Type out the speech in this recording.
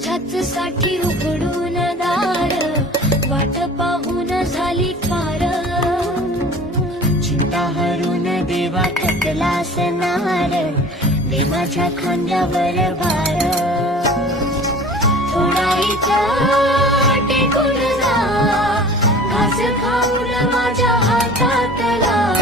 तुझ्याच साठी उघडून दार, वाट पाहून झाली फार. चिंता हरून देवा थकला असणार, दे माझ्या खांद्यावर भार. थोडा इथं टेकून जा, घास खाऊन माझ्या हातातला.